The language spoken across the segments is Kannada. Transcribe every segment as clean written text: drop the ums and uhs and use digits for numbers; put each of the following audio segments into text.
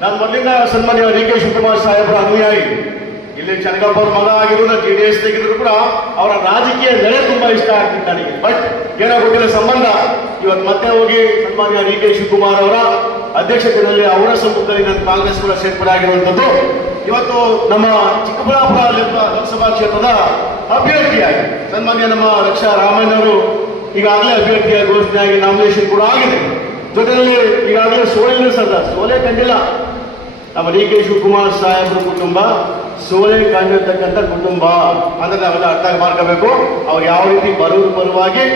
ನಾನು ಮೊದಲಿಂದ ಸನ್ಮಾನ್ಯ ಡಿ.ಕೆ. ಶಿವಕುಮಾರ್ ಸಾಹೇಬರ ಅನುಯಾಯಿ. ಇಲ್ಲಿ ಚನ್ನಗಪ್ಪ ಅವ್ರ ಮಗ ಆಗಿದ್ರು, JDS ತೆಗೆದ್ರು ಕೂಡ ಅವರ ರಾಜಕೀಯ ನೆಲೆ ತುಂಬಾ ಇಷ್ಟ ಆಗ್ತಿತ್ತು ನನಗೆ. ಬಟ್ ಏನೋ ಗೊತ್ತಿಲ್ಲ ಸಂಬಂಧ ಇವತ್ತು ಮತ್ತೆ ಹೋಗಿ ಸನ್ಮಾನ್ಯ ಡಿ.ಕೆ. ಶಿವಕುಮಾರ್ ಅವರ ಅಧ್ಯಕ್ಷತೆಯಲ್ಲಿ ಅವರ ಸಮ್ಮುಖದಲ್ಲಿ ನನ್ನ ಕಾಂಗ್ರೆಸ್ ಕೂಡ ಸೇರ್ಪಡೆ ಆಗಿರುವಂತದ್ದು. ಇವತ್ತು ನಮ್ಮ ಚಿಕ್ಕಬಳ್ಳಾಪುರ ಲೋಕಸಭಾ ಕ್ಷೇತ್ರದ ಅಭ್ಯರ್ಥಿಯಾಗಿ ಸನ್ಮಾನ್ಯ ನಮ್ಮ ರಕ್ಷಾ ರಾಮಯ್ಯನವರು ಈಗಾಗಲೇ ಅಭ್ಯರ್ಥಿಯಾಗಿ ಘೋಷಣೆಯಾಗಿ ನಾಮಿನೇಷನ್ ಕೂಡ ಆಗಿದೆ. ಜೊತೆಯಲ್ಲಿ ಈಗಾಗಲೇ ಸೋಲೆ ಕಂಡಿಲ್ಲ. ನಮ್ಮ ಡಿ.ಕೆ. ಶಿವಕುಮಾರ್ ಸಾಹೇಬ್ರ ಕುಟುಂಬ ಸೋಲೆ ಕಂಡಿರ್ತಕ್ಕಂಥ ಕುಟುಂಬ ಅಂದ್ರೆ ನಾವೆಲ್ಲ ಅರ್ಥ ಮಾಡ್ಕೋಬೇಕು. ಅವ್ರು ಯಾವ ರೀತಿ ಬರುವಾಗಿ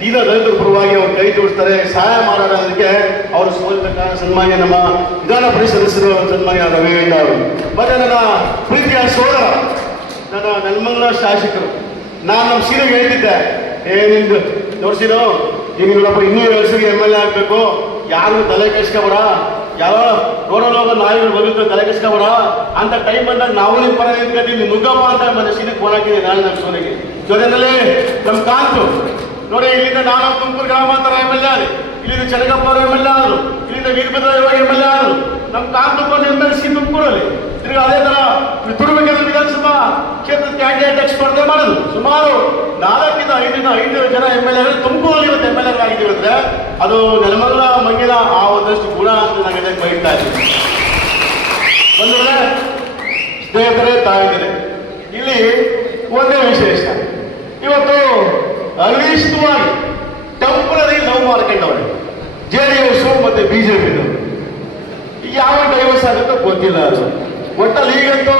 ದೀನ ದಲಿತರ ಪರವಾಗಿ ಅವ್ರು ಕೈ ಜೋಡಿಸ್ತಾರೆ, ಸಹಾಯ ಮಾಡೋದಕ್ಕೆ ಅವರು ಸೋಲಿರ್ತಕ್ಕಂಥ ಸನ್ಮಾನ್ಯ ನಮ್ಮ ವಿಧಾನ ಪರಿಷತ್ ಸದಸ್ಯರು ಸನ್ಮಾನ್ಯ ರವಿಗೌಡ ಅವರು, ಮತ್ತೆ ನನ್ನ ಪ್ರೀತಿಯ ಸೋದರ ನನ್ನ ನೆಲಮಂಗಲ ಶಾಸಕರು. ನಾನು ನಮ್ಮ ಸೀರೆಗೆ ಹೇಳ್ತಿದ್ದೆ, ನಿಮ್ದು ತೋರಿಸಿರೋ ಈಗ ನೋಡಪ್ಪ ಇನ್ನೂ ವರ್ಷಕ್ಕೆ MLA ಆಗಬೇಕು, ಯಾರು ತಲೆ ಕೆಡ್ಸ್ಕೊಬೇಡ, ಯಾವ ರೋಡಲ್ಲಿ ನಾಯಿಗಳು ಬದುಕು ತಲೆ ಕೆಡ್ಸ್ಕೊಬೇಡ ಅಂತ ಟೈಮ್ ಬಂದಾಗ ನಾವು ನಿಮ್ಮ ಪರ ನಿಂತ್ಕೊತೀವಿ, ನುಗ್ಗಪ್ಪ ಅಂತ ಮನೆ ಸೀನಿಗೆ ಫೋನ್ ಹಾಕಿದೆ ನಾನು ನಮ್ಮ ಸೋನಿಗೆ. ಜೊತೆಯಲ್ಲಿ ನಮ್ಮ ಕಾಂತು ನೋಡಿ, ಇಲ್ಲಿಂದ ನಾನು ತುಮಕೂರು ಗ್ರಾಮಾಂತರ MLA ಆದ್ರೆ, ಇಲ್ಲಿಂದ ಚನ್ನಗಪ್ಪ ಅವರು MLA ಆದ್ರು, ಇಲ್ಲಿಂದ ವೀರಭದ್ರ MLA ಆದ್ರು, ನಮ್ಮ ಕಾಂತು MLC ತುಮಕೂರಲ್ಲಿ. ತಿರ್ಗಿ ಅದೇ ತರ ತುರುವೇಕೆರೆ ವಿಧಾನಸಭಾ ಕ್ಷೇತ್ರದ ಕ್ಯಾಂಡಿಡೇಟ್ ಸ್ಪರ್ಧೆ ಮಾಡೋದು. ಸುಮಾರು 4-5 ಜನ MLA ತುಮಕೂರಲ್ಲಿ ಇವತ್ತು MLA ಆಗಿದ್ದೀವಿ ಅಂದ್ರೆ ಅದು ನೆಲಮಂಗಲ ಮಂಗಿನ ಆ ಒಂದಷ್ಟು ಗುಣ ಅಂತ ನನಗೆ ಬಯಸ್ತಾ ಇದ್ದೀನಿ. ಬಂದ್ರೆ ಸ್ನೇಹಿತರೆ, ತಾಯಿದರೆ ಇಲ್ಲಿ ಒಂದೇ ವಿಶೇಷ, ಇವತ್ತು ಅನಿಶ್ಚಿತವಾಗಿ ಟೆಂಪರರಿ ಲವ್ ಮಾಡ್ಕೊಂಡವ್ರೆ JDS ಮತ್ತೆ BJP. ಯಾವ ಡೈವರ್ಸ್ ಆಗುತ್ತೋ ಗೊತ್ತಿಲ್ಲ. ಅದು ಒಟ್ಟಲ್ಲಿ ಈಗಂತೂ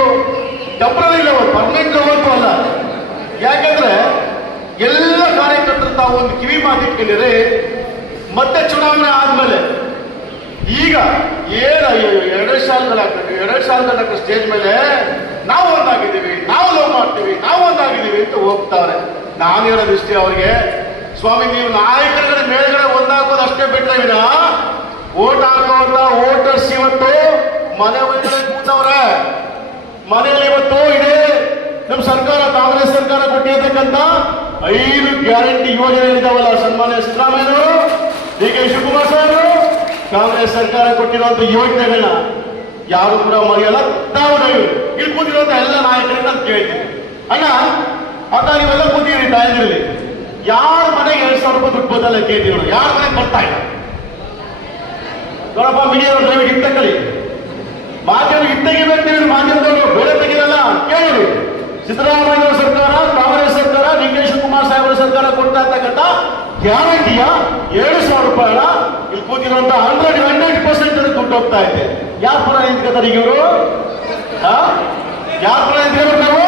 ಟೆಂಪರರಿ ಲವ್, ಪರ್ಮನೆಂಟ್ ಲವ್ ಅಂತೂ ಅಲ್ಲ. ಯಾಕಂದ್ರೆ ಎಲ್ಲ ಕಾರ್ಯಕರ್ತರು ತಾವು ಒಂದು ಕಿವಿ ಮಾತಿಟ್ಕೊಂಡಿದ್ರೆ ಮತ್ತೆ ಚುನಾವಣೆ ಆದ್ಮೇಲೆ ಈಗ ಏನು 2 ಸಾಲದಲ್ಲಿ ಸ್ಟೇಜ್ ಮೇಲೆ ನಾವು ಒಂದಾಗಿದ್ದೀವಿ, ನಾವು ಲವ್ ಮಾಡ್ತೀವಿ, ನಾವು ಒಂದಾಗಿದ್ದೀವಿ ಅಂತ ಹೋಗ್ತಾವ್ರೆ. ನಾನು ಹೇಳೋದು ಇಷ್ಟೇ ಅವ್ರಿಗೆ, ಸ್ವಾಮಿ ನೀವು ನಾಯಕರುಗಳ ಮೇಲ್ಗಡೆ ಒಂದಾಗೋದು ಅಷ್ಟೇ ಬಿಟ್ರೆ ವಿನ ಓಟ್ ಹಾಕುವಂತ ವೋಟರ್ಸ್ ಇವತ್ತು ಮನೆ ಒಳಗಡೆ ಕೂತವ್ರೆ. ಮನೆಯಲ್ಲಿ ಇವತ್ತು ಇದೆ ನಮ್ಮ ಸರ್ಕಾರ, ಕಾಂಗ್ರೆಸ್ ಸರ್ಕಾರ ಕೊಟ್ಟಿರ್ತಕ್ಕಂಥ 5 ಗ್ಯಾರಂಟಿ ಯೋಜನೆಗಳಿದ್ದಾವಲ್ಲ, ಸನ್ಮಾನ್ಯ ಸಿದ್ದರಾಮಯ್ಯನವರು, ಡಿ.ಕೆ. ಶಿವಕುಮಾರ್ ಸಾಹೇಬರು, ಕಾಂಗ್ರೆಸ್ ಸರ್ಕಾರ ಕೊಟ್ಟಿರುವಂತ ಯೋಜನೆಗಳನ್ನ ಯಾರು ಕೂಡ ಮರೆಯಲ್ಲ. ನಾವು ಇಲ್ಲಿ ಕೂತಿರುವಂತ ಎಲ್ಲ ನಾಯಕರಿಂದ ಅಂತ ಕೇಳ್ತೀವಿ, ಅಣ್ಣ ಅಕ್ಕ ನೀವೆಲ್ಲ ಕೂತಿರಿ ತಾಯಂದ್ರಲ್ಲಿ, ಯಾರ ಮನೆಗೆ 2,000 ರೂಪಾಯಿ ದುಡ್ಡು ಬದಲ ಕೇಳ್ತೀವಿ, ಯಾರ ಮನೆಗೆ ಬರ್ತಾ ಇಲ್ಲ ನೋಡಪ್ಪ. ಮೀಡಿಯಾದವ್ರು ದಯವಿಟ್ಟು ಇತ್ತಕ್ಕಲಿ, ಮಾಧ್ಯಮ ಇತ್ತಗಿಬೇಕು, ಮಾಧ್ಯಮದವರು ಬೆಳೆ ತೆಗಿರಲ್ಲ ಕೇಳಿ. ಸಿದ್ದರಾಮಯ್ಯ ಸರ್ಕಾರ, ಕಾಂಗ್ರೆಸ್ ಸರ್ಕಾರ, ಡಿ.ಕೆ. ಶಿವಕುಮಾರ್ ಸಾಹೇಬರ ಸರ್ಕಾರ ಕೊಡ್ತಾ ಇರ್ತಕ್ಕಂಥ ಗ್ಯಾರಂಟಿಯ 7,000 ರೂಪಾಯಿನ ಇಲ್ಲಿ ಕೂತಿರುವಂತ 100% ದುಡ್ಡು ಹೋಗ್ತಾ ಇದೆ. ಯಾರ ಪರ ನಿಂತ್ಕೊತಾರೆ ಈಗ ಇವರು? ಯಾರ ಪರ ನಿಂತ್ಕೋಬೇಕು ನಾವು?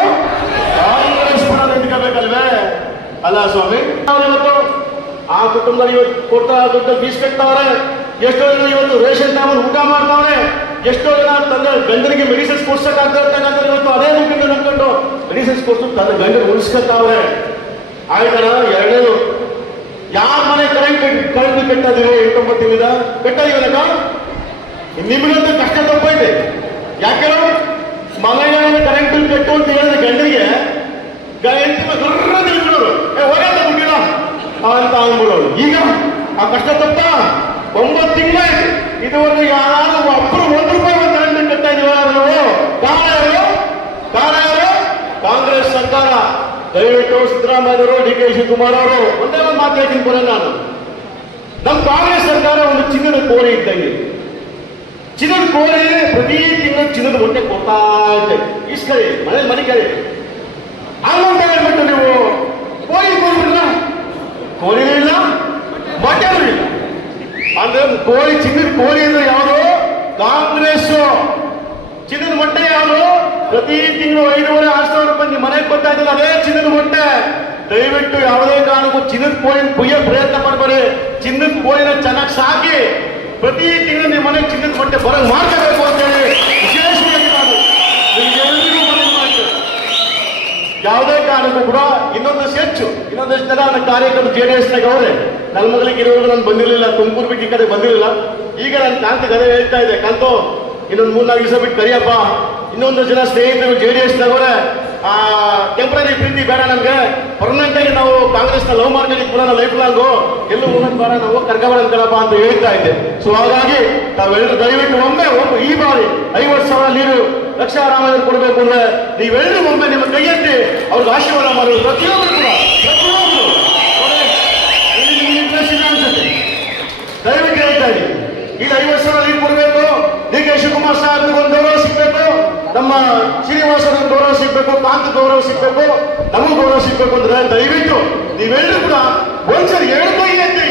ಕಾಂಗ್ರೆಸ್ ಪರ ನಿಂತ್ಕೋಬೇಕಲ್ವೇ? ಅಲ್ಲ ಸ್ವಾಮಿ, ಇವತ್ತು ಆ ಕುಟುಂಬದಲ್ಲಿ ಇವತ್ತು ಕೊಡ್ತಾ ದುಡ್ಡು ಬೀಸ್ ಕಟ್ತಾವ್ರೆ. ಎಷ್ಟೋ ಜನ ಇವತ್ತು ರೇಷನ್ ತಗೊಂಡು ಊಟ ಮಾಡ್ತಾವ್ರೆ. ಎಷ್ಟೋ ಜನ ತಂದೆ ಗಂಡನಿಗೆ ಮೆಡಿಸಿನ್ಸ್ ಕೊಡ್ಸಕ್ಕಾಗ್ತಕ್ಕಂಥ ಇವತ್ತು ಅದೇ ದುಡ್ಡಿಂದ ನಂಬ್ಕೊಂಡು ಮೆಡಿಸಿನ್ಸ್ ಕೊಡ್ಸು ತನ್ನ ಗಂಡನ ಉಳಿಸ್ಕೊತಾವ್ರೆ. ಆಯ್ತಾರ, ಎರಡನೇದು ಯಾರ ಮನೆ ಕರೆಂಟ್ ಕಟ್ಟಿದ್ದೀವಿ 89 ತಿಂಗಳಿಂದ ಕಟ್ಟಿದೀವಲ್ಲ, ನಿಮಗಂತೂ ಕಷ್ಟ ತಪ್ಪೈತೆ. ಯಾಕೆ ಮನೆಗೆ ಕರೆಂಟ್ ಬಿಲ್ ಕಟ್ಟು ಅಂತ ಹೇಳಿದ್ರೆ ಗಂಡನಿಗೆ ನಿಲ್ಬಿಡೋರು, ಹೊರಗೆ ದುಡ್ಡಿಲ್ಲ ಅಂತ ಅಂದ್ಬಿಡೋರು. ಈಗ ಆ ಕಷ್ಟ ತಪ್ಪ 9 ತಿಂಗಳಾಯ್ತು, ಇದುವರೆಗೆ ಯಾರು ಒಬ್ಬರು 1 ರೂಪಾಯಿ ಒಂದು ಕರೆಂಟ್ ಬಿಲ್ ಕಟ್ತಾ ಇದೀವ ನಾವು? ಕಾರಣ ಯಾರು? ಕಾಂಗ್ರೆಸ್ ಸರ್ಕಾರ. ದಯವಿಟ್ಟು ಸಿದ್ದರಾಮಯ್ಯವರು, ಡಿ.ಕೆ. ಶಿವಕುಮಾರ್ ಅವರು ಒಂದೇ ಒಂದು ಮಾತು ಹೇಳ್ತೀನಿ ಬರೋಣ. ನಾನು ನಮ್ಮ ಕಾಂಗ್ರೆಸ್ ಸರ್ಕಾರ ಒಂದು ಚಿನ್ನದ ಕೋರಿ ಇದ್ದಂಗೆ, ಚಿನ್ನದ ಕೋರಿ ಪ್ರತಿ ತಿಂಗಳು ಚಿನ್ನದ ಹೊಟ್ಟೆ ಕೊಡ್ತಾ ಇದ್ದೆ. ಇಸ್ಕರಿ ಮನೆ ಕರಿ ಹಂಗಂತ ಹೇಳ್ಬಿಟ್ಟು ನೀವು ಕೋರಿಲ್ಲ, ಕೋರಿನೂ ಇಲ್ಲ, ಮೊಟ್ಟೆನೂ ಇಲ್ಲ. ಅಂದ್ರೆ ಕೋರಿ, ಚಿನ್ನದ ಕೋರಿ ಅಂದ್ರೆ ಯಾವುದು? ಕಾಂಗ್ರೆಸ್. ಚಿನ್ನದ ಮೊಟ್ಟೆ ಯಾವುದು? ಪ್ರತಿ ತಿಂಗಳು 5,500-6,000 ರೂಪಾಯಿ ನಿಮ್ಮ ಮನೆಗೆ ಬರ್ತಾ ಇದ್ದಲ್ಲ, ಅದೇ ಚಿನ್ನದ ಮೊಟ್ಟೆ. ದಯವಿಟ್ಟು ಯಾವುದೇ ಕಾರಣಕ್ಕೂ ಚಿನ್ನದ ಕೋಳಿನ ಕುಯ್ಯೋ ಪ್ರಯತ್ನ ಮಾಡಬೇಡಿ. ಚಿನ್ನದ ಕೋಳಿನ ಚೆನ್ನಾಗಿ ಸಾಕಿ ಪ್ರತಿ ತಿಂಗಳು ನಿಮ್ಮ ಮನೆಗೆ ಚಿನ್ನದ ಮೊಟ್ಟೆ ಬರಂಗ್ ಮಾಡ್ಕೋಬೇಕು ಅಂತ ಹೇಳಿ ವಿಶೇಷವಾಗಿ ನಾನು ನಿಮ್ಗೆಲ್ಲರಿಗೂ ಮನವಿ ಮಾಡ್ತೇನೆ. ಯಾವುದೇ ಕಾರಣಕ್ಕೂ ಕೂಡ ಇನ್ನೊಂದಷ್ಟು ಜನ ನನ್ನ ಕಾರ್ಯಕರ್ತರು JDSನಾಗ ಅವರೇ. ನನ್ನ ಮಗಳಿಗೆ ಇರೋರು ನಾನು ಬಂದಿರಲಿಲ್ಲ, ತುಮಕೂರು ಬಿಟ್ಟು ಈ ಕಡೆ ಬಂದಿರಲಿಲ್ಲ. ಈಗ ನನ್ನ ಕಾಂತ ಕಡೆ ಹೇಳ್ತಾ ಇದೆ, ಕಾಂತೋ ಇನ್ನೊಂದು 3-4 ದಿವಸ ಬಿಟ್ಟು ಕರಿಯಪ್ಪ. ಇನ್ನೊಂದು ಜನ ಸ್ನೇಹಿತರು JDSನಾಗವ್ರೆ, ಟೆಂಪರರಿ ಪ್ರೀತಿ ಬೇಡ ನಮ್ಗೆ, ಪರ್ಮನೆಂಟ್ ಆಗಿ ನಾವು ಕಾಂಗ್ರೆಸ್ ನ ಲವ್ ಮಾಡ್ಕೊಂಡು ಪುನಃ ಲೈಫ್ ಲಾಂಗು ಎಲ್ಲೂ ಹೋಗೋದು ಬೇಡ, ನಾವು ಕರ್ಕಬೇಡ ಅನ್ಕೊಳ್ಳಪ್ಪ ಅಂತ ಹೇಳ್ತಾ ಇದ್ದೆ. ಸೊ ಹಾಗಾಗಿ ತಾವೆಲ್ಲರೂ ದಯವಿಟ್ಟು ಒಮ್ಮೆ ಈ ಬಾರಿ ಲಕ್ಷಾರಾಮಯ್ಯರು ಕೊಡಬೇಕು ಅಂದ್ರೆ ನೀವೆಲ್ಲರೂ ಒಮ್ಮೆ ನಿಮ್ಮ ಕೈ ಎತ್ತಿ ಅವ್ರಿಗೆ ಆಶೀರ್ವಾದ ಮಾಡೋದು ಪ್ರತಿಯೊಬ್ಬರು ಕೂಡ ಪ್ರತಿಯೊಬ್ಬರು ನಿಮ್ಗೆ ಇಂಟ್ರೆಸ್ಟ್ ಇಲ್ಲ ಅನ್ಸುತ್ತೆ. ದಯವಿಟ್ಟು ಹೇಳ್ತಾ ಇದ್ದೀನಿ, ಈಗ 50 ಸಾವಿರ ಲೀಡ್ ಕೊಡಬೇಕು, ಡಿ ಕೆ ಶಿವಕುಮಾರ್ ಸಾಹೇಬ್ರಿಗೆ ಒಂದು ಗೌರವ ಸಿಗ್ಬೇಕು, ನಮ್ಮ ಶ್ರೀನಿವಾಸನಿಗೆ ಗೌರವ ಸಿಗ್ಬೇಕು, ಕಾಂತ ಗೌರವ ಸಿಗ್ಬೇಕು, ನಮಗೂ ಗೌರವ ಸಿಗ್ಬೇಕು ಅಂದ್ರೆ ದಯವಿಟ್ಟು ನೀವೆಲ್ಲರೂ ಕೂಡ ಒಂದ್ಸರಿ 7 ಕೈ ಎತ್ತಿ